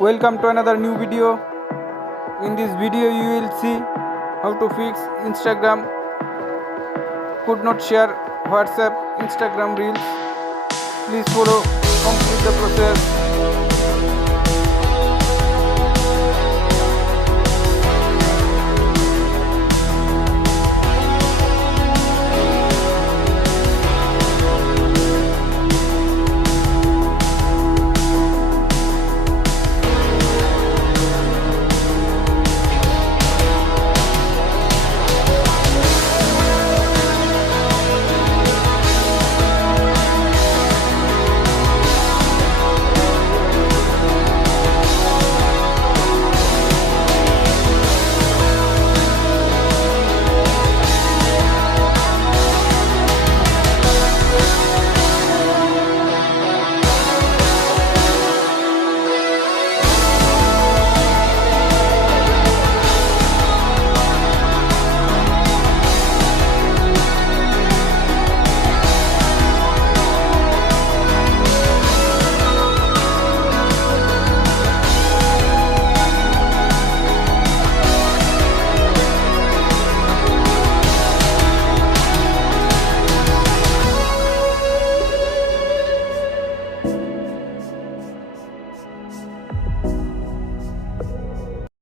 Welcome to another new video. In this video you will see how to fix Instagram could not share WhatsApp Instagram reels. Please follow complete the process.